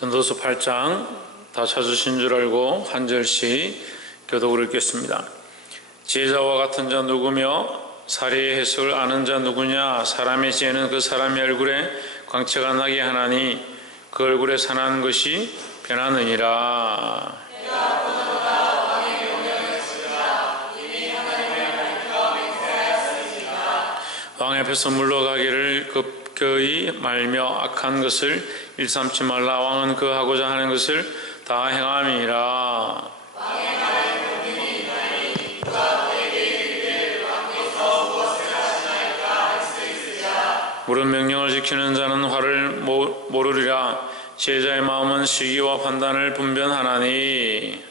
전도서 8장 다 찾으신 줄 알고 한 절씩 교독을 읽겠습니다. 지혜자와 같은 자 누구며 사리의 해석을 아는 자 누구냐? 사람의 지혜는 그 사람의 얼굴에 광채가 나게 하나니 그 얼굴에 산한 것이 변하느니라. 왕 앞에서 물러가기를 급거이 말며 악한 것을 일삼지 말라. 왕은 그 하고자 하는 것을 다 행함이니라. 물은 명령을 지키는 자는 화를 모르리라. 지혜자의 마음은 시기와 판단을 분별하나니.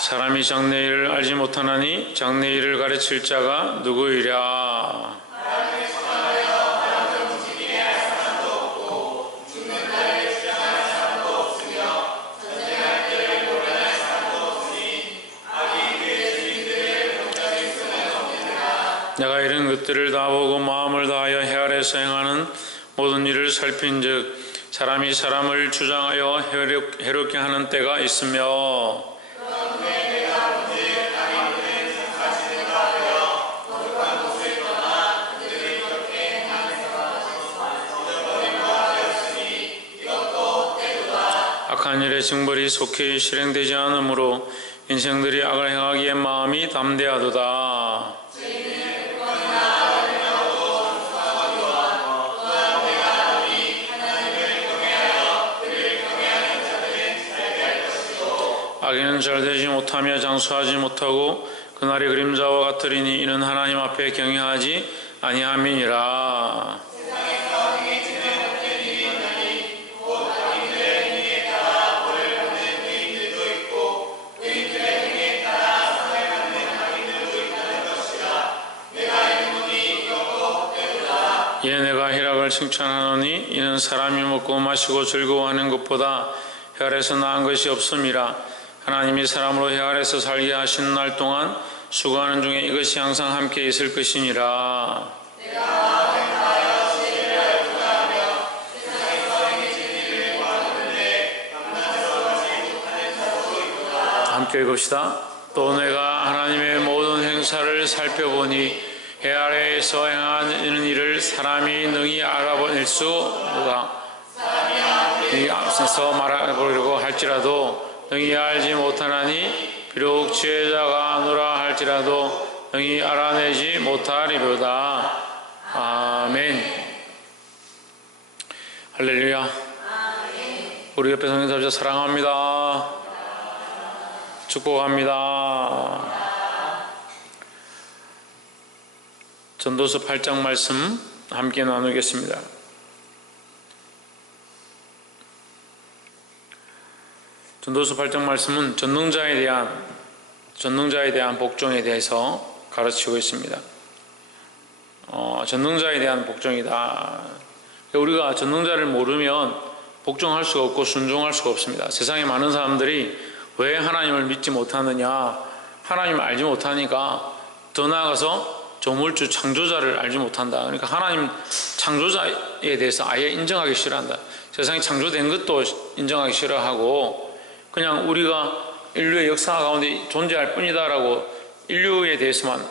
사람이 장래 일을 알지 못하나니 장래 일을 가르칠 자가 누구이랴. 내가 이런 것들을 다 보고 마음을 다하여 헤아려서 행하는 모든 일을 살핀즉 사람이 사람을 주장하여 해롭게 하는 때가 있으며 악한 일의 징벌이 속히 실행되지 않으므로 인생들이 악을 행하기에 마음이 담대하도다. 악인은 잘되지 못하며 장수하지 못하고 그날의 그림자와 같으리니 이는 하나님 앞에 경외하지 아니함이니라. 이에 내가 희락을 칭찬하노니 이는 사람이 먹고 마시고 즐거워하는 것보다 혈에서 나은 것이 없음이라. 하나님이 사람으로 혈에서 살게 하신 날 동안 수고하는 중에 이것이 항상 함께 있을 것이니라. 함께 읽읍시다. 또 내가 하나님의 모든 행사를 살펴보니 해 아래에서 행하는 일을 사람이 능히 알아볼 수 없다. 이 앞서서 말해보려고 할지라도 능히 알지 못하나니 비록 지혜자가 아노라 할지라도 능히 알아내지 못하리로다. 아멘. 할렐루야. 우리 옆에 성경 잡자 사랑합니다. 축복합니다. 전도서 8장 말씀 함께 나누겠습니다. 전도서 8장 말씀은 전능자에 대한 복종에 대해서 가르치고 있습니다. 전능자에 대한 복종이다. 우리가 전능자를 모르면 복종할 수가 없고 순종할 수가 없습니다. 세상에 많은 사람들이 왜 하나님을 믿지 못하느냐, 하나님을 알지 못하니까 더 나아가서 조물주 창조자를 알지 못한다. 그러니까 하나님 창조자에 대해서 아예 인정하기 싫어한다. 세상이 창조된 것도 인정하기 싫어하고 그냥 우리가 인류의 역사 가운데 존재할 뿐이다라고 인류에 대해서만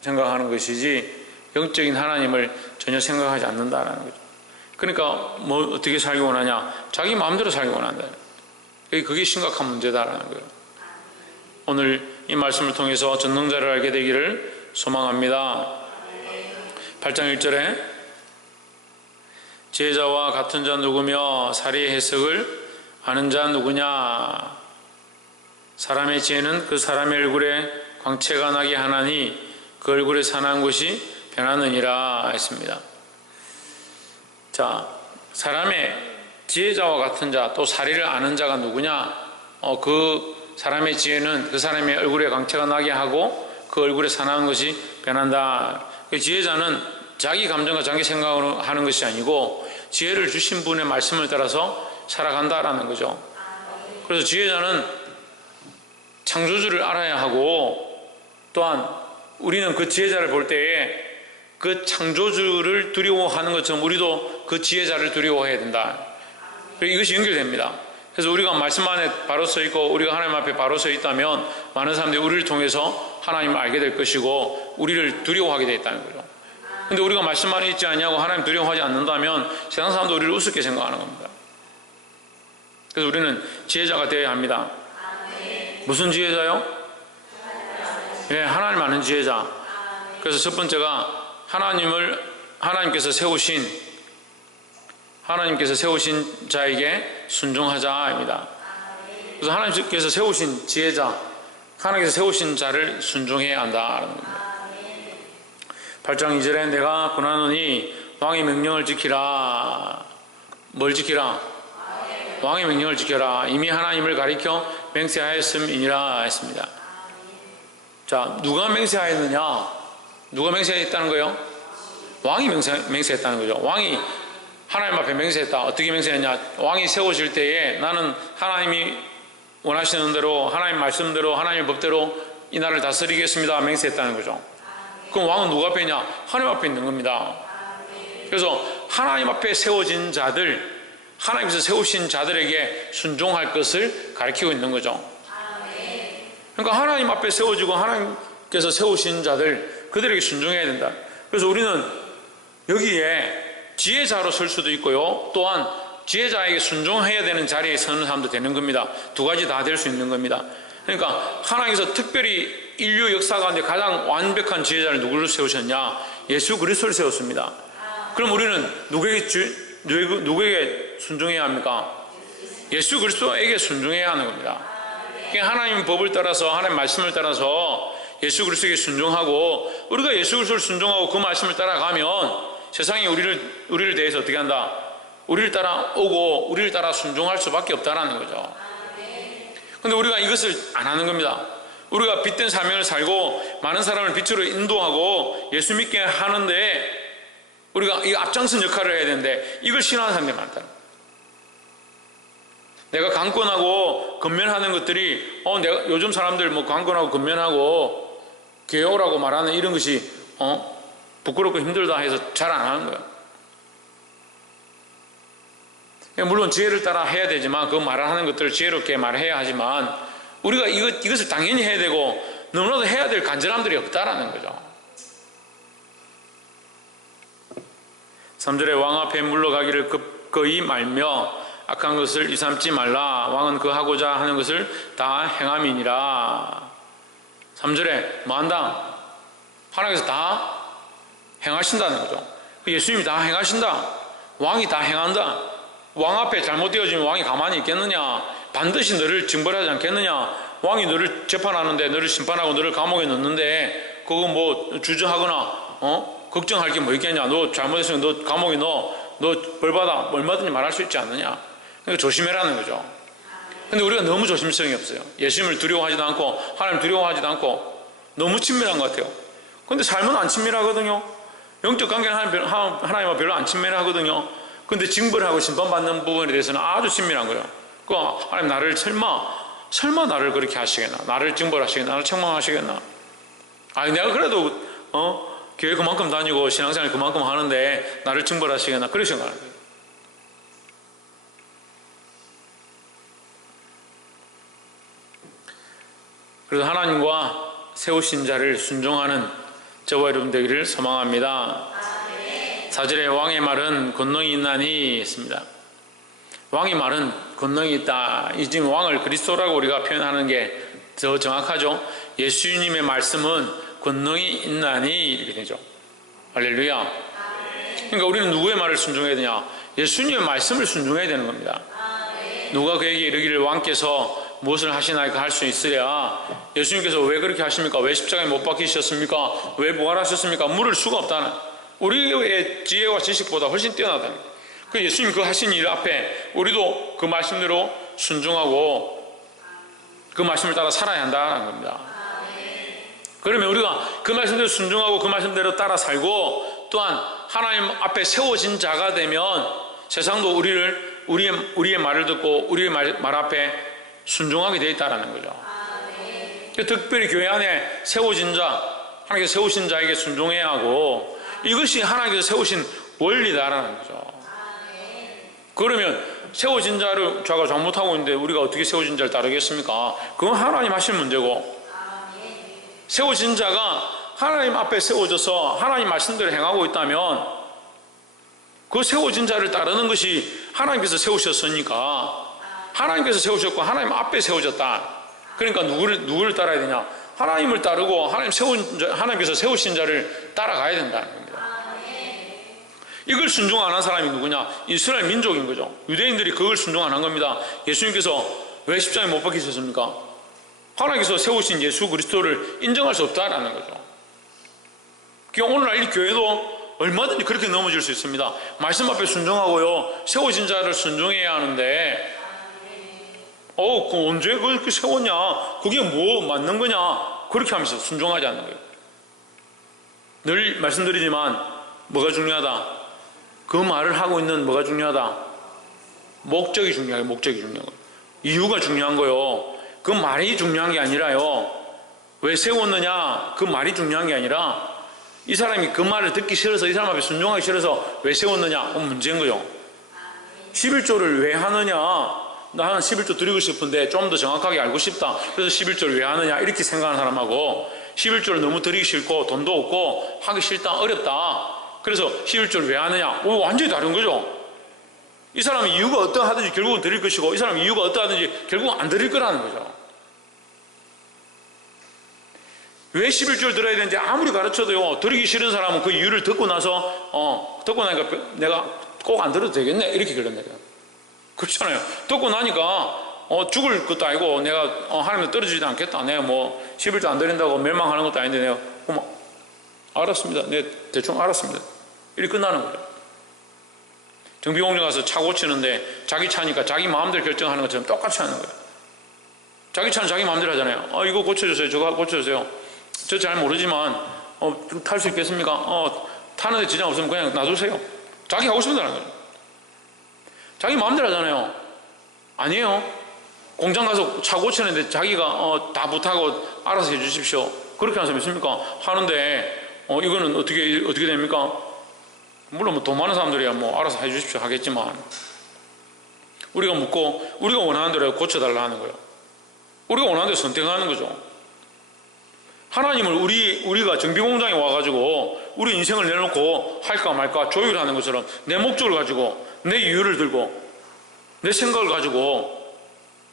생각하는 것이지 영적인 하나님을 전혀 생각하지 않는다라는 거죠. 그러니까 뭐 어떻게 살기 원하냐? 자기 마음대로 살기 원한다. 그게 심각한 문제다라는 거예요. 오늘 이 말씀을 통해서 전능자를 알게 되기를 소망합니다. 8장 1절에 지혜자와 같은 자 누구며 사리의 해석을 아는 자 누구냐? 사람의 지혜는 그 사람의 얼굴에 광채가 나게 하나니 그 얼굴에 산한 것이 변하느니라 했습니다. 자, 사람의 지혜자와 같은 자 또 사리를 아는 자가 누구냐? 그 사람의 지혜는 그 사람의 얼굴에 광채가 나게 하고 그 얼굴에 산한 것이 변한다. 그 지혜자는 자기 감정과 자기 생각으로 하는 것이 아니고 지혜를 주신 분의 말씀을 따라서 살아간다라는 거죠. 그래서 지혜자는 창조주를 알아야 하고 또한 우리는 그 지혜자를 볼 때에 그 창조주를 두려워하는 것처럼 우리도 그 지혜자를 두려워해야 된다. 이것이 연결됩니다. 그래서 우리가 말씀 안에 바로 서 있고 우리가 하나님 앞에 바로 서 있다면 많은 사람들이 우리를 통해서 하나님을 알게 될 것이고 우리를 두려워하게 되어 있다는 거죠. 근데 우리가 말씀 안에 있지 않냐고 하나님 두려워하지 않는다면 세상 사람도 우리를 우습게 생각하는 겁니다. 그래서 우리는 지혜자가 되어야 합니다. 무슨 지혜자요? 네, 하나님 아는 지혜자. 그래서 첫 번째가 하나님께서 세우신 자에게 순종하자입니다. 그래서 하나님께서 세우신 지혜자, 하나님께서 세우신 자를 순종해야 한다는 겁니다. 8장 2절에 내가 고난하노니 왕의 명령을 지키라. 뭘 지키라? 왕의 명령을 지켜라. 이미 하나님을 가리켜 맹세하였음이니라 했습니다. 자, 누가 맹세하였느냐? 누가 맹세했다는 거예요? 왕이 맹세했다는 거죠. 왕이 하나님 앞에 맹세했다. 어떻게 맹세했냐? 왕이 세워질 때에 나는 하나님이 원하시는 대로, 하나님 말씀대로, 하나님의 법대로 이 나라를 다스리겠습니다. 맹세했다는 거죠. 그럼 왕은 누가 앞에 있냐? 하나님 앞에 있는 겁니다. 그래서 하나님 앞에 세워진 자들, 하나님께서 세우신 자들에게 순종할 것을 가르치고 있는 거죠. 그러니까 하나님 앞에 세워지고 하나님께서 세우신 자들, 그들에게 순종해야 된다. 그래서 우리는 여기에 지혜자로 설 수도 있고요, 또한 지혜자에게 순종해야 되는 자리에 서는 사람도 되는 겁니다. 두 가지 다 될 수 있는 겁니다. 그러니까 하나님께서 특별히 인류 역사 가운데 가장 완벽한 지혜자를 누구를 세우셨냐? 예수 그리스도를 세웠습니다. 그럼 우리는 누구에게 순종해야 합니까? 예수 그리스도에게 순종해야 하는 겁니다. 하나님 법을 따라서, 하나님 말씀을 따라서 예수 그리스도에게 순종하고, 우리가 예수 그리스도를 순종하고 그 말씀을 따라가면 세상이 우리를 대해서 어떻게 한다? 우리를 따라오고 우리를 따라 순종할 수밖에 없다라는 거죠. 그런데 우리가 이것을 안 하는 겁니다. 우리가 빛된 사명을 살고 많은 사람을 빛으로 인도하고 예수 믿게 하는데 우리가 이 앞장선 역할을 해야 되는데 이걸 싫어하는 사람들이 많다. 내가 강권하고 건면하는 것들이 내가 요즘 사람들 뭐 강권하고 건면하고 교회 오라고 말하는 이런 것이 부끄럽고 힘들다 해서 잘 안 하는 거야. 물론 지혜를 따라 해야 되지만 그 말하는 것들을 지혜롭게 말해야 하지만 우리가 이것을 당연히 해야 되고 너무나도 해야 될 간절함들이 없다라는 거죠. 3절에 왕 앞에 물러가기를 급거이 말며 악한 것을 일삼지 말라. 왕은 그 하고자 하는 것을 다 행함이니라. 3절에 뭐 한다? 하나님께서 다 행하신다는 거죠. 예수님이 다 행하신다. 왕이 다 행한다. 왕 앞에 잘못되어지면 왕이 가만히 있겠느냐? 반드시 너를 징벌하지 않겠느냐? 왕이 너를 재판하는데, 너를 심판하고 너를 감옥에 넣는데 그거 뭐 주저하거나 걱정할 게 뭐 있겠냐? 너 잘못했으면 너 감옥에 넣어, 너 벌받아, 얼마든지 말할 수 있지 않느냐? 그러니까 조심해라는 거죠. 근데 우리가 너무 조심성이 없어요. 예수님을 두려워하지도 않고 하나님 두려워하지도 않고 너무 친밀한 것 같아요. 근데 삶은 안 친밀하거든요. 영적 관계는 하나님과 별로 안 친밀하거든요. 근데 징벌하고 심판받는 부분에 대해서는 아주 친밀한 거예요. 그 하나님 나를 설마 나를 그렇게 하시겠나? 나를 징벌하시겠나? 나를 책망하시겠나? 아니 내가 그래도 교회 그만큼 다니고 신앙생활 그만큼 하는데 나를 징벌하시겠나? 그렇게 생각하는 거예요. 그래서 하나님과 세우신 자를 순종하는 저와 여러분 되기를 소망합니다. 4절에 왕의 말은 권능이 있나니 했습니다. 왕의 말은 권능이 있다. 이 지금 왕을 그리스도라고 우리가 표현하는 게 더 정확하죠. 예수님의 말씀은 권능이 있나니 이렇게 되죠. 할렐루야. 그러니까 우리는 누구의 말을 순종해야 되냐? 예수님의 말씀을 순종해야 되는 겁니다. 누가 그에게 이르기를 왕께서 무엇을 하시나이까 할 수 있으랴. 예수님께서 왜 그렇게 하십니까? 왜 십자가에 못 박히셨습니까? 왜 부활하셨습니까? 물을 수가 없다는, 우리의 지혜와 지식보다 훨씬 뛰어나다는 거예요. 그 예수님 그 하신 일 앞에 우리도 그 말씀대로 순종하고 그 말씀을 따라 살아야 한다는 겁니다. 그러면 우리가 그 말씀대로 순종하고 그 말씀대로 따라 살고 또한 하나님 앞에 세워진 자가 되면 세상도 우리의 말을 듣고 우리의 말 앞에 순종하게 되어 있다는 거죠. 특별히 교회 안에 세워진 자, 하나님께서 세우신 자에게 순종해야 하고 이것이 하나님께서 세우신 원리다라는 거죠. 그러면 세워진 자를 자가 잘못하고 있는데 우리가 어떻게 세워진 자를 따르겠습니까? 그건 하나님 하실 문제고, 세워진 자가 하나님 앞에 세워져서 하나님 말씀대로 행하고 있다면 그 세워진 자를 따르는 것이 하나님께서 세우셨으니까, 하나님께서 세우셨고 하나님 앞에 세워졌다. 그러니까 누구를 따라야 되냐? 하나님을 따르고 하나님께서 세우신 자를 따라가야 된다는 겁니다. 이걸 순종 안 한 사람이 누구냐? 이스라엘 민족인 거죠. 유대인들이 그걸 순종 안 한 겁니다. 예수님께서 왜 십자가에 못 박히셨습니까? 하나님께서 세우신 예수 그리스도를 인정할 수 없다라는 거죠. 그러니까 오늘날 이 교회도 얼마든지 그렇게 넘어질 수 있습니다. 말씀 앞에 순종하고요, 세워진 자를 순종해야 하는데, 그 언제 그렇게 세웠냐? 그게 뭐 맞는 거냐? 그렇게 하면서 순종하지 않는 거예요. 늘 말씀드리지만 뭐가 중요하다? 그 말을 하고 있는 뭐가 중요하다? 목적이 중요해요. 목적이 중요한 거예요. 이유가 중요한 거요. 그 말이 중요한 게 아니라요, 왜 세웠느냐? 그 말이 중요한 게 아니라 이 사람이 그 말을 듣기 싫어서, 이 사람 앞에 순종하기 싫어서 왜 세웠느냐? 그건 문제인 거예요. 11조를 왜 하느냐? 나는 11조 드리고 싶은데 좀 더 정확하게 알고 싶다. 그래서 11조를 왜 하느냐? 이렇게 생각하는 사람하고, 11조를 너무 드리기 싫고 돈도 없고 하기 싫다, 어렵다, 그래서 11조를 왜 하느냐? 완전히 다른 거죠. 이 사람이 이유가 어떠하든지 결국은 드릴 것이고, 이 사람이 이유가 어떠하든지 결국은 안 드릴 거라는 거죠. 왜 11조를 들어야 되는지 아무리 가르쳐도요, 드리기 싫은 사람은 그 이유를 듣고 나서 듣고 나니까 내가 꼭 안 들어도 되겠네 이렇게 결론내요. 그렇잖아요. 듣고 나니까 죽을 것도 아니고 내가 하나님께 떨어지지도 않겠다, 내가 뭐 11조 안 드린다고 멸망하는 것도 아닌데 내가 알았습니다, 네 대충 알았습니다, 이렇게 끝나는 거예요. 정비공장 가서 차 고치는데 자기 차니까 자기 마음대로 결정하는 것처럼 똑같이 하는 거예요. 자기 차는 자기 마음대로 하잖아요. 이거 고쳐주세요, 저거 고쳐주세요. 저 잘 모르지만 탈 수 있겠습니까? 타는데 지장 없으면 그냥 놔두세요. 자기 하고 싶은 대로 하는 거예요. 자기 마음대로 하잖아요. 아니에요. 공장 가서 차 고치는데 자기가 다 못하고 알아서 해주십시오, 그렇게 하는 사람이 있습니까? 하는데 이거는 어떻게 됩니까? 물론 뭐 돈 많은 사람들이야 뭐 알아서 해주십시오 하겠지만, 우리가 묻고 우리가 원하는 대로 고쳐달라 하는 거예요. 우리가 원하는 대로 선택하는 거죠. 하나님을 우리가 정비공장에 와가지고 우리 인생을 내놓고 할까 말까 조율하는 것처럼 내 목적을 가지고, 내 이유를 들고, 내 생각을 가지고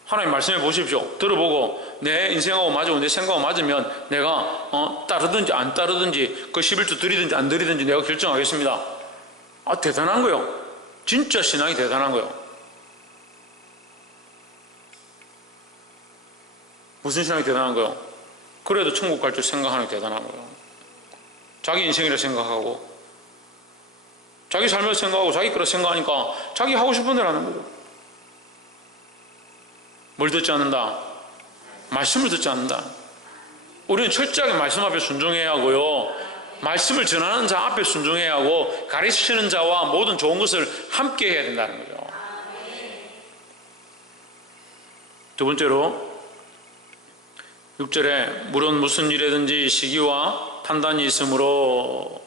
하나님 말씀해 보십시오. 들어보고 내 인생하고 맞고 내 생각하고 맞으면 내가 따르든지 안 따르든지, 그 11조 드리든지 안 드리든지 내가 결정하겠습니다. 대단한 거요. 진짜 신앙이 대단한 거요. 무슨 신앙이 대단한 거요? 그래도 천국 갈 줄 생각하는 게 대단한 거예요. 자기 인생이라 생각하고, 자기 삶을 생각하고, 자기 거라 생각하니까 자기 하고 싶은 대로 하는 거예요. 뭘 듣지 않는다? 말씀을 듣지 않는다. 우리는 철저하게 말씀 앞에 순종해야 하고요, 말씀을 전하는 자 앞에 순종해야 하고, 가르치는 자와 모든 좋은 것을 함께 해야 된다는 거죠. 두 번째로 6절에 물론 무슨 일이든지 시기와 판단이 있으므로,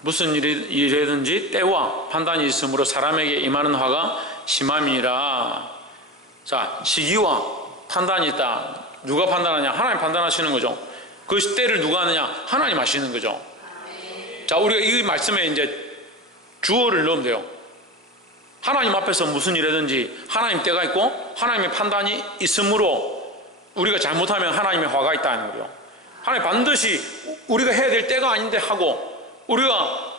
무슨 일이든지 때와 판단이 있으므로 사람에게 임하는 화가 심함이니라. 자, 시기와 판단이 있다. 누가 판단하냐? 하나님 판단하시는 거죠. 그 때를 누가 하느냐? 하나님 하시는 거죠. 자, 우리가 이 말씀에 이제 주어를 넣으면 돼요. 하나님 앞에서 무슨 일이든지 하나님 때가 있고 하나님의 판단이 있으므로, 우리가 잘못하면 하나님의 화가 있다는 거예요. 하나님 반드시 우리가 해야 될 때가 아닌데 하고, 우리가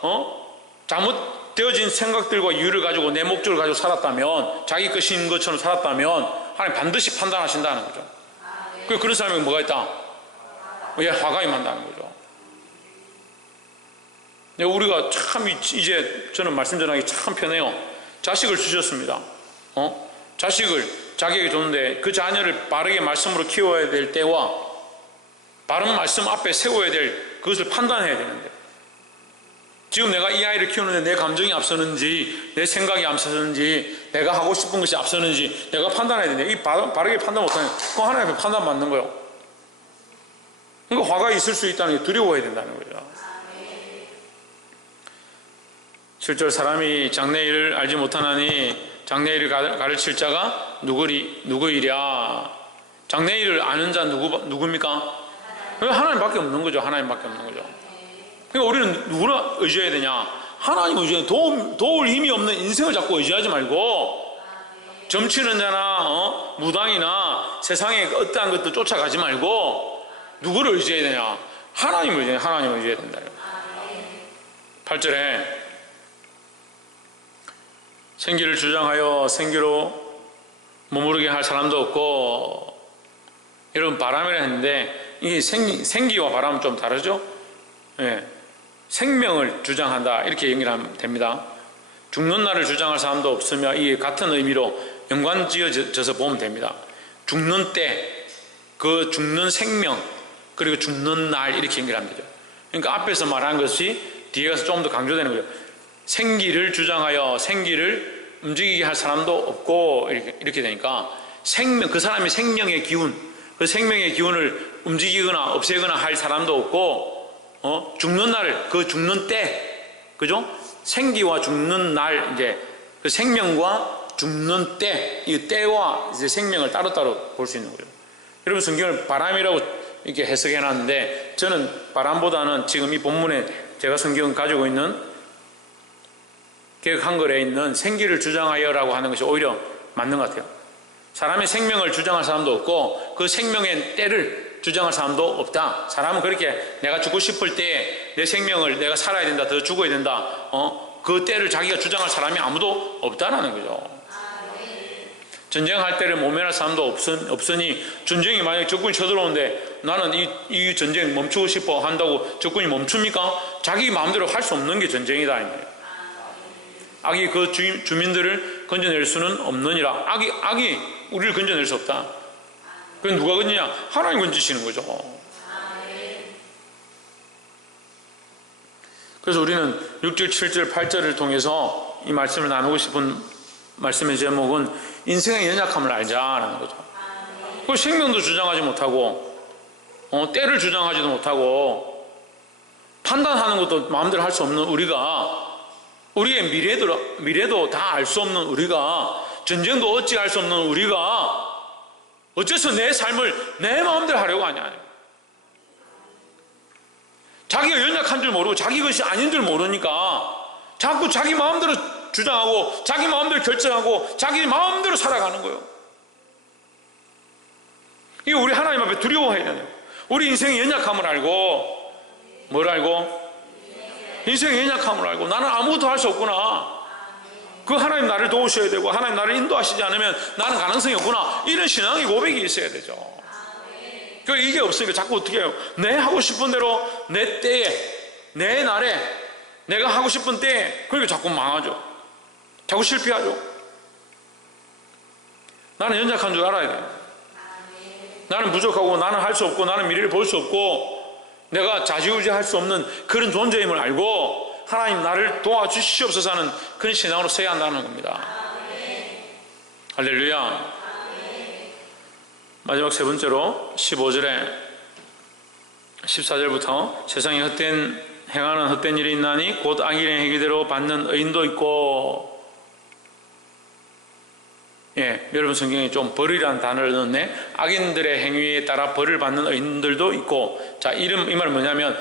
잘못되어진 생각들과 이유를 가지고 내 목적을 가지고 살았다면, 자기 것인 것처럼 살았다면 하나님 반드시 판단하신다는 거죠. 그런 사람에게 뭐가 있다? 화가 임한다는 거죠. 우리가 참 이제 저는 말씀 전하기 참 편해요. 자식을 주셨습니다. 자식을 자기에게 줬는데 그 자녀를 바르게 말씀으로 키워야 될 때와 바른 말씀 앞에 세워야 될 그것을 판단해야 되는데, 지금 내가 이 아이를 키우는데 내 감정이 앞서는지, 내 생각이 앞서는지, 내가 하고 싶은 것이 앞서는지 내가 판단해야 되는데, 이 바르게 판단 못하면 그거 하나님 앞에 판단 받는 거예요. 그러니까 화가 있을 수 있다는 게 두려워해야 된다는 거죠. 7절 사람이 장래일을 알지 못하나니 장래일을 가르칠 자가 누구이랴. 장래일을 아는 자 누굽니까? 하나님밖에 없는 거죠. 하나님밖에 없는 거죠. 그러니까 우리는 누구를 의지해야 되냐? 하나님을 의지해. 도울 힘이 없는 인생을 자꾸 의지하지 말고 점치는 자나 무당이나 세상의 어떠한 것도 쫓아가지 말고 누구를 의지해야 되냐? 하나님을 의지해야 된다. 8절에 생기를 주장하여 생기로 머무르게 할 사람도 없고, 여러분 바람이라 했는데 이 생기와 바람은 좀 다르죠? 예. 생명을 주장한다 이렇게 연결하면 됩니다. 죽는 날을 주장할 사람도 없으며 이 같은 의미로 연관지어져서 보면 됩니다. 죽는 때, 그 죽는 생명, 그리고 죽는 날 이렇게 연결하면 되죠. 그러니까 앞에서 말한 것이 뒤에 가서 조금 더 강조되는 거죠. 생기를 주장하여 생기를 움직이게 할 사람도 없고 이렇게 되니까 생명, 그 사람의 생명의 기운, 그 생명의 기운을 움직이거나 없애거나 할 사람도 없고, 죽는 날, 그 죽는 때, 그죠? 생기와 죽는 날, 이제 그 생명과 죽는 때, 이 때와 이제 생명을 따로따로 볼 수 있는 거죠. 여러분 성경을 바람이라고 이렇게 해석해 놨는데, 저는 바람보다는 지금 이 본문에 제가 성경 가지고 있는 개역 한글에 있는 생기를 주장하여라고 하는 것이 오히려 맞는 것 같아요. 사람의 생명을 주장할 사람도 없고 그 생명의 때를 주장할 사람도 없다. 사람은 그렇게 내가 죽고 싶을 때에 내 생명을 내가 살아야 된다, 더 죽어야 된다, 그 때를 자기가 주장할 사람이 아무도 없다라는 거죠. 전쟁할 때를 모면할 사람도 없으니, 전쟁이 만약에 적군이 쳐들어오는데 나는 이 전쟁 멈추고 싶어 한다고 적군이 멈춥니까? 자기 마음대로 할 수 없는 게 전쟁이다. 악이 그 주민들을 건져낼 수는 없느니라. 악이 우리를 건져낼 수 없다. 그건 누가 건지냐? 하나님 건지시는 거죠. 그래서 우리는 6절, 7절, 8절을 통해서 이 말씀을 나누고 싶은 말씀의 제목은 인생의 연약함을 알자라는 거죠. 그 생명도 주장하지 못하고 때를 주장하지도 못하고 판단하는 것도 마음대로 할 수 없는 우리가, 우리의 미래도 다 알 수 없는 우리가, 전쟁도 어찌할 수 없는 우리가 어째서 내 삶을 내 마음대로 하려고 하냐. 자기가 연약한 줄 모르고 자기 것이 아닌 줄 모르니까 자꾸 자기 마음대로 주장하고 자기 마음대로 결정하고 자기 마음대로 살아가는 거예요. 이게 우리 하나님 앞에 두려워해야 되는 거예요. 우리 인생의 연약함을 알고, 뭘 알고? 인생의 연약함을 알고, 나는 아무것도 할 수 없구나, 그 하나님 나를 도우셔야 되고 하나님 나를 인도하시지 않으면 나는 가능성이 없구나, 이런 신앙의 고백이 있어야 되죠. 그러니까 이게 없으니까 자꾸 어떻게 해요? 내 하고 싶은 대로 내 때에 내 날에 내가 하고 싶은 때에, 그러니까 자꾸 망하죠. 자꾸 실패하죠. 나는 연약한 줄 알아야 돼요. 나는 부족하고 나는 할 수 없고 나는 미래를 볼 수 없고 내가 좌지우지할 수 없는 그런 존재임을 알고 하나님 나를 도와주시옵소서 하는 그런 신앙으로 서야 한다는 겁니다. 할렐루야. 마지막 세 번째로 15절에 14절부터 세상에 행하는 헛된 일이 있나니 곧 악인의 행위대로 받는 의인도 있고, 여러분 성경에 좀 벌이라는 단어를 넣었네. 악인들의 행위에 따라 벌을 받는 의인들도 있고, 자, 이 말은 뭐냐면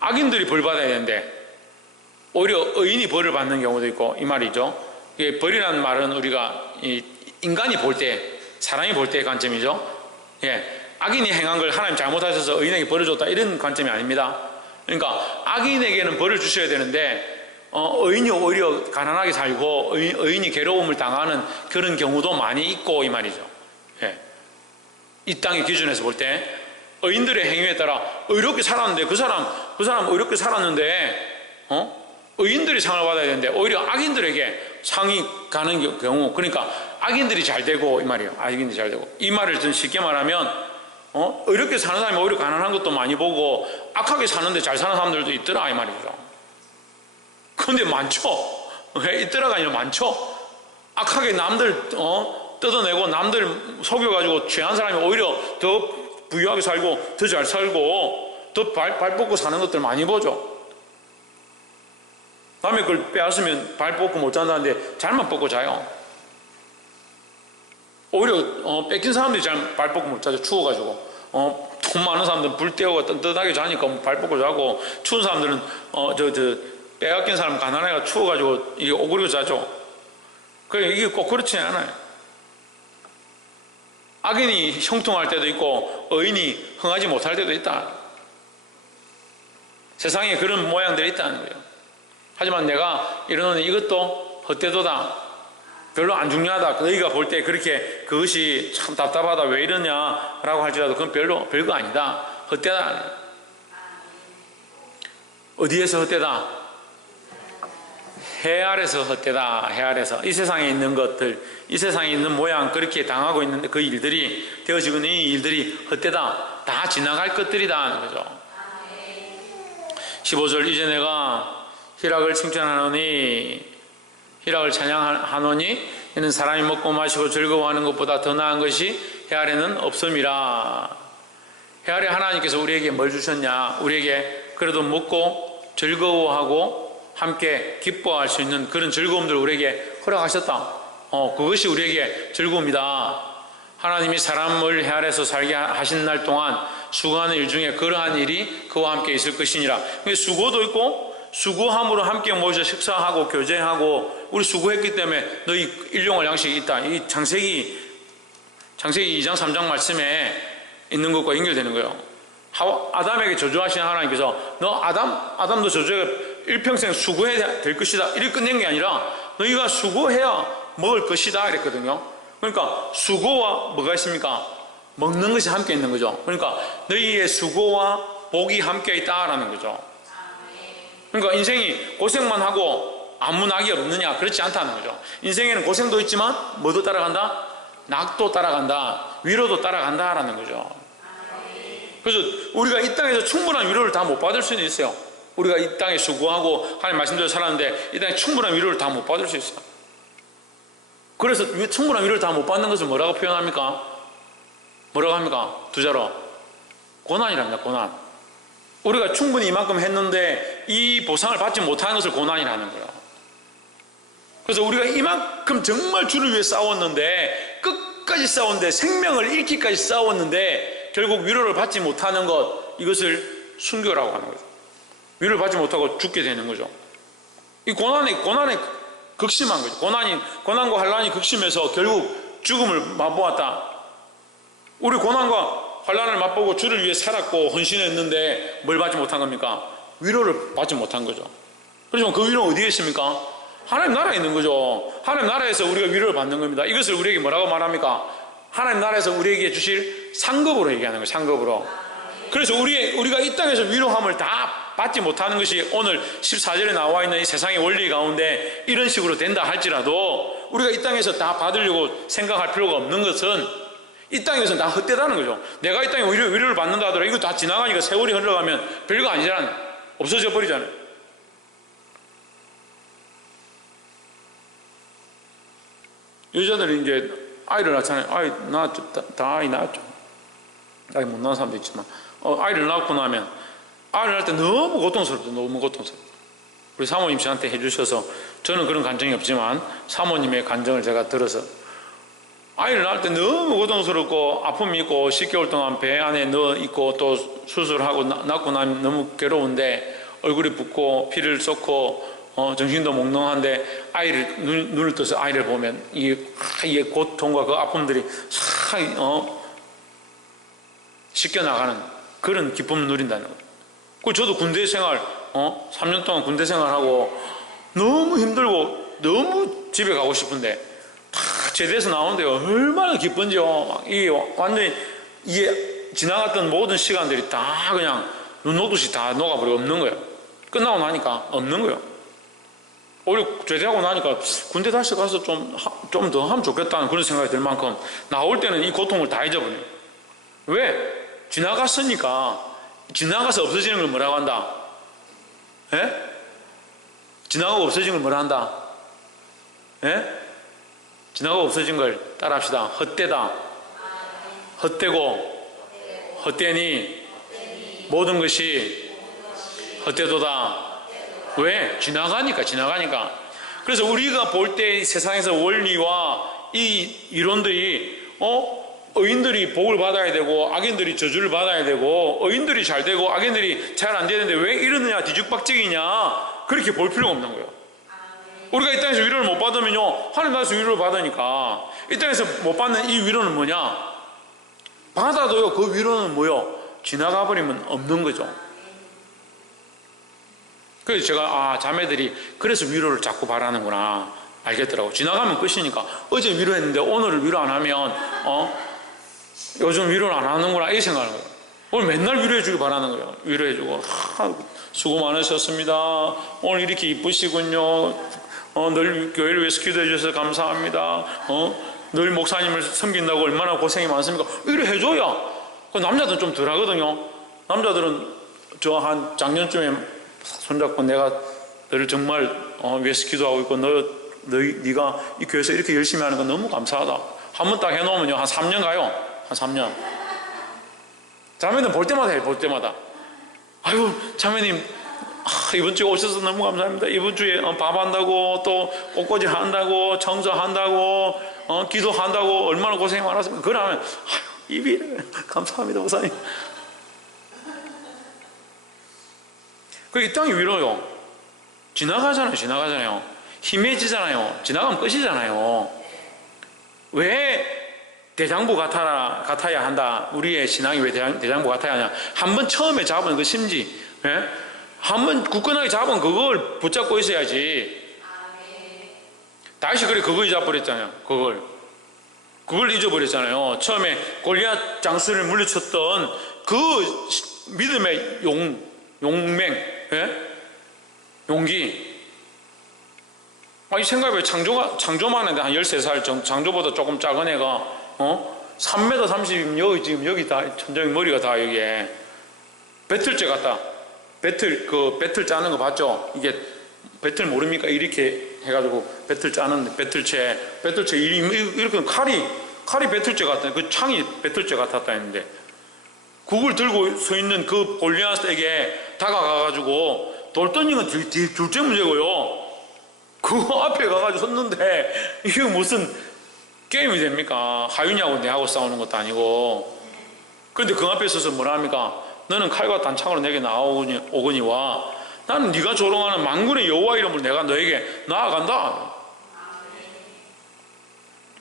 악인들이 벌 받아야 되는데 오히려 의인이 벌을 받는 경우도 있고, 이 말이죠. 벌이라는 말은 우리가 인간이 볼 때, 사람이 볼 때의 관점이죠. 악인이 행한 걸 하나님 잘못하셔서 의인에게 벌을 줬다, 이런 관점이 아닙니다. 그러니까 악인에게는 벌을 주셔야 되는데 의인이 오히려 가난하게 살고 의인이 괴로움을 당하는 그런 경우도 많이 있고, 이 말이죠. 이 땅의 기준에서 볼 때 의인들의 행위에 따라 의롭게 살았는데 그 사람 의롭게 살았는데 의인들이 상을 받아야 되는데 오히려 악인들에게 상이 가는 경우, 그러니까 악인들이 잘 되고, 이 말이에요. 악인들이 잘 되고, 이 말을 좀 쉽게 말하면 의롭게 사는 사람이 오히려 가난한 것도 많이 보고 악하게 사는데 잘 사는 사람들도 있더라, 이 말이죠. 근데 많죠. 있더라가 아니라 많죠. 악하게 남들 뜯어내고 남들 속여가지고 취한 사람이 오히려 더 부유하게 살고 더 잘 살고 더 발 뻗고 사는 것들 많이 보죠. 남의 걸 빼앗으면 발 뻗고 못 잔다는데 잘만 뻗고 자요. 오히려 뺏긴 사람들이 잘 발 뻗고 못 자죠. 추워가지고. 돈 많은 사람들은 불 떼우고 떳떳하게 자니까 발 뻗고 자고, 추운 사람들은 빼앗긴 사람 가난해가 추워가지고 이게 오그리고 자죠. 그래, 이게 꼭 그렇지 않아요. 악인이 형통할 때도 있고 의인이 흥하지 못할 때도 있다. 세상에 그런 모양들이 있다는 거예요. 하지만 내가 이러는 이것도 헛되도다. 별로 안 중요하다. 너희가 볼 때 그렇게 그것이 참 답답하다. 왜 이러냐라고 할지라도 그건 별거 아니다. 헛되다. 어디에서 헛되다? 해 아래서 헛되다. 해 아래서. 이 세상에 있는 것들, 이 세상에 있는 모양, 그렇게 당하고 있는 그 일들이, 되어지고 있는 이 일들이 헛되다. 다 지나갈 것들이다 하는 거죠. 15절, 이제 내가 희락을 칭찬하노니, 희락을 찬양하노니 이는 사람이 먹고 마시고 즐거워하는 것보다 더 나은 것이 해 아래는 없음이라. 해 아래 하나님께서 우리에게 뭘 주셨냐? 우리에게 그래도 먹고 즐거워하고 함께 기뻐할 수 있는 그런 즐거움들을 우리에게 허락하셨다. 그것이 우리에게 즐거움이다. 하나님이 사람을 해 아래서 살게 하신 날 동안 수고하는 일 중에 그러한 일이 그와 함께 있을 것이니라. 수고도 있고, 수고함으로 함께 모여서 식사하고 교제하고, 우리 수고했기 때문에 너희 일용할 양식이 있다. 이 창세기 2장 3장 말씀에 있는 것과 연결되는 거예요. 아담에게 저주하신 하나님께서 너 아담도 저주해 일평생 수고해야 될 것이다 이렇게 끝낸 게 아니라 너희가 수고해야 먹을 것이다 이랬거든요. 그러니까 수고와 뭐가 있습니까? 먹는 것이 함께 있는 거죠. 그러니까 너희의 수고와 복이 함께 있다라는 거죠. 그러니까 인생이 고생만 하고 아무 낙이 없느냐? 그렇지 않다는 거죠. 인생에는 고생도 있지만 뭐도 따라간다? 낙도 따라간다. 위로도 따라간다라는 거죠. 그래서 우리가 이 땅에서 충분한 위로를 다 못 받을 수는 있어요. 우리가 이 땅에 수고하고 하나님 말씀대로 살았는데 이 땅에 충분한 위로를 다 못 받을 수 있어요. 그래서 충분한 위로를 다 못 받는 것을 뭐라고 표현합니까? 뭐라고 합니까? 두 자로 고난이랍니다. 고난. 우리가 충분히 이만큼 했는데 이 보상을 받지 못하는 것을 고난이라는 거예요. 그래서 우리가 이만큼 정말 주를 위해 싸웠는데, 끝까지 싸웠는데, 생명을 잃기까지 싸웠는데 결국 위로를 받지 못하는 것, 이것을 순교라고 하는 거죠. 위로를 받지 못하고 죽게 되는 거죠. 이 고난에 극심한 거죠. 고난과 환난이 극심해서 결국 죽음을 맛보았다. 우리 고난과 환난을 맛보고 주를 위해 살았고 헌신했는데 뭘 받지 못한 겁니까? 위로를 받지 못한 거죠. 그렇지만 그 위로는 어디에 있습니까? 하나님 나라에 있는 거죠. 하나님 나라에서 우리가 위로를 받는 겁니다. 이것을 우리에게 뭐라고 말합니까? 하나님 나라에서 우리에게 주실 상급으로 얘기하는 거예요. 상급으로. 그래서 우리가 이 땅에서 위로함을 다 받지 못하는 것이 오늘 14절에 나와 있는 이 세상의 원리 가운데 이런 식으로 된다 할지라도 우리가 이 땅에서 다 받으려고 생각할 필요가 없는 것은 이 땅에서는 다 헛되다는 거죠. 내가 이 땅에 위로를 받는다 하더라도 이거 다 지나가니까 세월이 흘러가면 별거 아니잖아요. 없어져 버리잖아요. 여자들이 이제 아이를 낳잖아요. 아이 낳았죠. 아이 못 낳은 사람도 있지만 아이를 낳고 나면 아이를 낳을 때 너무 고통스럽죠. 너무 고통스럽죠. 우리 사모님 저한테 해주셔서 저는 그런 감정이 없지만 사모님의 감정을 제가 들어서 아이를 낳을 때 너무 고통스럽고 아픔이 있고 10개월 동안 배 안에 넣어 있고 또 수술하고 낳고 나면 너무 괴로운데 얼굴이 붓고 피를 쏟고 정신도 몽롱한데 아이를 눈을 떠서 아이를 보면 이 고통과 그 아픔들이 씻겨나가는 그런 기쁨을 누린다는 거예요. 그 저도 군대 생활 3년 동안 군대 생활하고 너무 힘들고 너무 집에 가고 싶은데 다 제대해서 나오는데 얼마나 기쁜지요. 이게 완전히 이게 지나갔던 모든 시간들이 다 그냥 눈 녹듯이 다 녹아버리고 없는 거예요. 끝나고 나니까 없는 거예요. 오히려 제대하고 나니까 군대 다시 가서 좀 더 하면 좋겠다는 그런 생각이 들 만큼 나올 때는 이 고통을 다 잊어버려요. 왜? 지나갔으니까. 지나가서 없어지는 걸 뭐라고 한다? 예? 지나가고 없어진 걸 뭐라 한다? 예? 지나가고 없어진 걸 따라합시다. 헛되다. 헛되고 헛되니 모든 것이 헛되도다. 왜? 지나가니까. 그래서 우리가 볼 때 세상에서 원리와 이 이론들이 의인들이 복을 받아야 되고 악인들이 저주를 받아야 되고 의인들이 잘 되고 악인들이 잘 안 되는데 왜 이러느냐 뒤죽박죽이냐 그렇게 볼 필요가 없는 거예요. 우리가 이 땅에서 위로를 못 받으면요 하늘 나라에서 위로를 받으니까 이 땅에서 못 받는 이 위로는 뭐냐? 받아도요 그 위로는 뭐요? 지나가 버리면 없는 거죠. 그래서 제가 자매들이 그래서 위로를 자꾸 바라는구나 알겠더라고. 지나가면 끝이니까. 어제 위로했는데 오늘을 위로 안 하면 요즘 위로를 안 하는구나 이 생각하는 거예요. 오늘 맨날 위로해주길 바라는 거예요. 위로해주고 수고 많으셨습니다. 오늘 이렇게 이쁘시군요. 늘 교회를 위해서 기도해 주셔서 감사합니다. 늘 목사님을 섬긴다고 얼마나 고생이 많습니까? 위로해줘야. 그 남자들은 좀 덜 하거든요. 남자들은 저 한 작년쯤에 손잡고 내가 너를 정말 위해서 기도하고 있고 네가 이 교회에서 이렇게 열심히 하는 건 너무 감사하다. 한 번 딱 해놓으면요 한 3년 가요. 한 3년. 자매는 볼 때마다 해요. 볼 때마다. 아유 자매님 이번 주에 오셔서 너무 감사합니다. 이번 주에 밥 한다고 또 꽃꽂이 한다고 청소한다고 기도한다고 얼마나 고생이 많았습니까? 그러면 입이 감사합니다 목사님. 그 이 땅이 위로요. 지나가잖아요. 희미해지잖아요. 지나가면 끝이잖아요. 왜 대장부 같아야 한다? 우리의 신앙이 왜 대장부 같아야 하냐? 한번 처음에 잡은 그 심지, 예? 한번 굳건하게 잡은 그걸 붙잡고 있어야지. 다시 그래 그거 잊어버렸잖아요. 그걸 잊어버렸잖아요. 처음에 골리앗 장수를 물리쳤던 그 믿음의 용맹, 예? 용기. 이 생각해봐요. 창조만 했는데 한 13살 정도, 창조보다 조금 작은 애가 3m 30이면 여기 지금 여기 다 천정이 머리가 다 여기에 배틀째 같다. 배틀 짜는 거 봤죠? 이게 배틀 모릅니까? 이렇게 해가지고 배틀 짜는 배틀체 이렇게 칼이 배틀체 같다. 그 창이 배틀체 같았다 했는데 그걸 들고 서 있는 그 골리앗에게 다가가가지고 돌 던진 건 둘째 문제고요. 그 앞에 가가지고 섰는데 이게 무슨 게임이 됩니까? 하윤이하고 내하고 싸우는 것도 아니고. 그런데 그 앞에 서서 뭐라 합니까? 너는 칼과 단창으로 내게 나아오거니와 나는 네가 조롱하는 만군의 여호와 이름으로 내가 너에게 나아간다.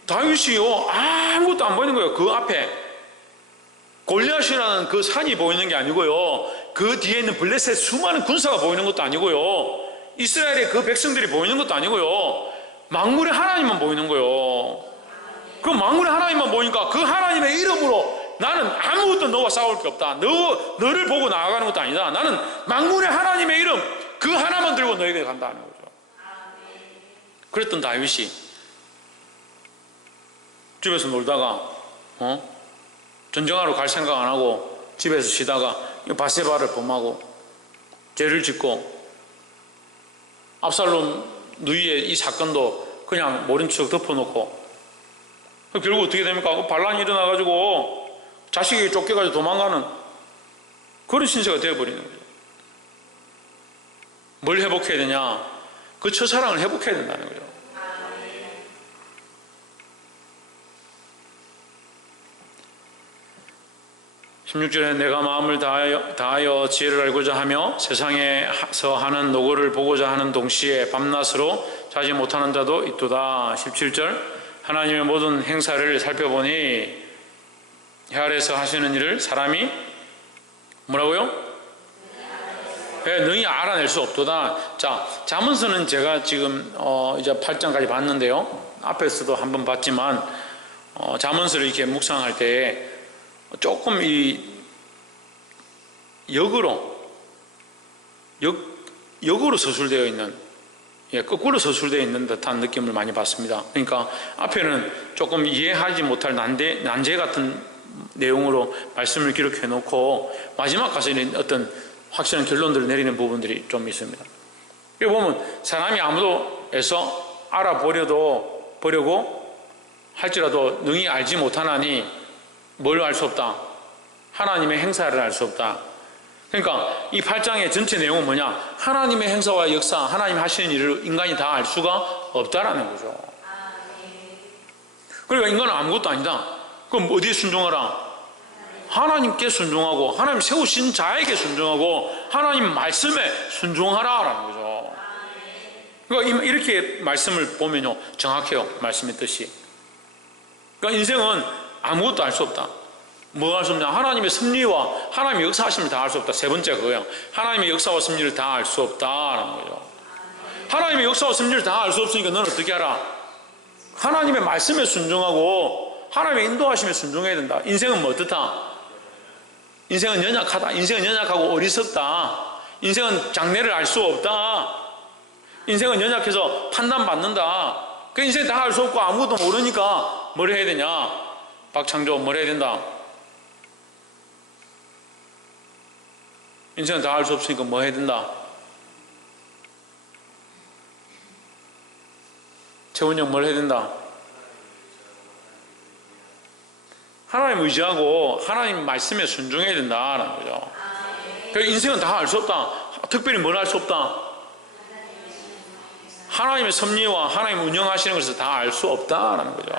다윗이요 아무것도 안 보이는 거예요. 그 앞에 골리앗이라는 그 산이 보이는 게 아니고요, 그 뒤에 있는 블레셋 수많은 군사가 보이는 것도 아니고요, 이스라엘의 그 백성들이 보이는 것도 아니고요, 만군의 하나님만 보이는 거예요. 그 만군의 하나님만 보니까 그 하나님의 이름으로 나는 아무것도 너와 싸울 게 없다. 너를 보고 나아가는 것도 아니다. 나는 만군의 하나님의 이름 그 하나만 들고 너에게 간다는 거죠. 그랬던 다윗이 집에서 놀다가 전쟁하러 갈 생각 안 하고 집에서 쉬다가 바세바를 범하고 죄를 짓고 압살롬 누이의 이 사건도 그냥 모른 척 덮어놓고 결국 어떻게 됩니까? 반란이 일어나가지고 자식이 쫓겨가지고 도망가는 그런 신세가 되어버리는 거죠. 뭘 회복해야 되냐? 그 첫사랑을 회복해야 된다는 거죠. (16) 절에 내가 마음을 다하여 지혜를 알고자 하며 세상에서 하는 노고를 보고자 하는 동시에 밤낮으로 자지 못하는 자도 있도다. (17절) 하나님의 모든 행사를 살펴보니 해 아래에서 하시는 일을 사람이 뭐라고요? 능히 알아낼 수 없도다. 자, 잠언서는 제가 지금 이제 8장까지 봤는데요, 앞에서도 한번 봤지만 잠언서를 이렇게 묵상할 때 조금 이 역으로 서술되어 있는, 거꾸로 서술되어 있는 듯한 느낌을 많이 받습니다. 그러니까 앞에는 조금 이해하지 못할 난제 같은 내용으로 말씀을 기록해 놓고 마지막 가서는 어떤 확실한 결론들을 내리는 부분들이 좀 있습니다. 여기 보면 사람이 아무도 애써 알아보려고 할지라도 능히 알지 못하나니 뭘 알 수 없다? 하나님의 행사를 알 수 없다. 그러니까 이 8장의 전체 내용은 뭐냐? 하나님의 행사와 역사, 하나님 하시는 일을 인간이 다 알 수가 없다라는 거죠. 그러니까 인간은 아무것도 아니다. 그럼 어디에 순종하라? 하나님께 순종하고 하나님 세우신 자에게 순종하고 하나님 말씀에 순종하라라는 거죠. 그러니까 이렇게 말씀을 보면요 정확해요. 말씀의 뜻이. 그러니까 인생은 아무것도 알 수 없다. 뭐 할 수 없냐? 하나님의 섭리와 하나님의 역사하심을 다 알 수 없다. 세 번째 그거예요. 하나님의 역사와 섭리를 다 알 수 없다라는 거죠. 하나님의 역사와 섭리를 다 알 수 없으니까 너는 어떻게 알아? 하나님의 말씀에 순종하고 하나님의 인도하심에 순종해야 된다. 인생은 뭐 어떻다? 인생은 연약하다. 인생은 연약하고 어리석다. 인생은 장래를 알 수 없다. 인생은 연약해서 판단받는다. 그 인생 다 알 수 없고 아무것도 모르니까 뭘 해야 되냐? 박창조 뭘 해야 된다? 인생은 다 알 수 없으니까 뭐 해야 된다? 최원영 뭘 해야 된다? 하나님 의지하고 하나님 말씀에 순종해야 된다는 거죠. 그러니까 인생은 다 알 수 없다. 특별히 뭘 알 수 없다? 하나님의 섭리와 하나님 운영하시는 것을 다 알 수 없다라는 거죠.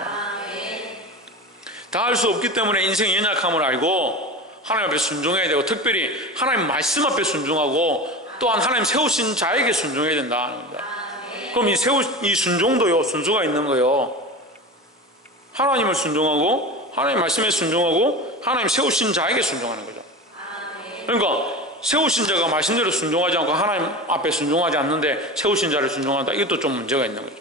다 알 수 없기 때문에 인생의 연약함을 알고 하나님 앞에 순종해야 되고 특별히 하나님 말씀 앞에 순종하고 또한 하나님 세우신 자에게 순종해야 된다는 겁니다. 그럼 이 순종도요 순수가 있는 거예요. 하나님을 순종하고 하나님 말씀에 순종하고 하나님 세우신 자에게 순종하는 거죠. 그러니까 세우신 자가 말씀대로 순종하지 않고 하나님 앞에 순종하지 않는데 세우신 자를 순종한다. 이것도 좀 문제가 있는 거죠.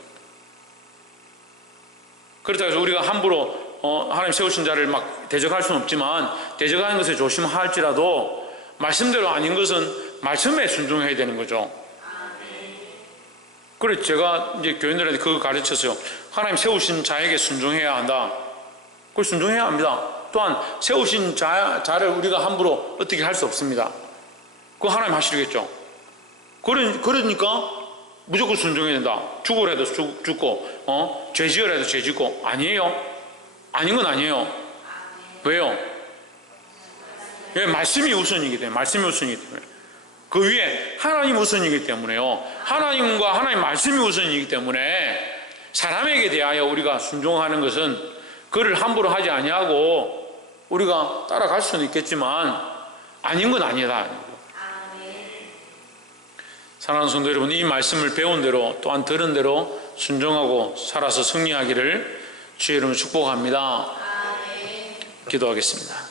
그렇다고 해서 우리가 함부로 하나님 세우신 자를 막 대적할 수는 없지만 대적하는 것에 조심할지라도 말씀대로 아닌 것은 말씀에 순종해야 되는 거죠. 그래서 제가 이제 교인들한테 그거 가르쳤어요. 하나님 세우신 자에게 순종해야 한다. 그걸 순종해야 합니다. 또한 세우신 자를 우리가 함부로 어떻게 할 수 없습니다. 그거 하나님 하시겠죠. 그러니까 무조건 순종해야 된다. 죽으라 해도 죽고 죄 지으라 해도 죄 짓고 아니에요. 아닌 건 아니에요. 왜요? 왜? 말씀이 우선이기 때문에. 말씀이 우선이기 때문에. 그 위에 하나님 우선이기 때문에요. 하나님과 하나님 말씀이 우선이기 때문에 사람에게 대하여 우리가 순종하는 것은 그를 함부로 하지 아니하고 우리가 따라갈 수는 있겠지만 아닌 건 아니다. 사랑하는 성도 여러분, 이 말씀을 배운 대로 또한 들은 대로 순종하고 살아서 승리하기를 주의 이름으로 축복합니다. 기도하겠습니다.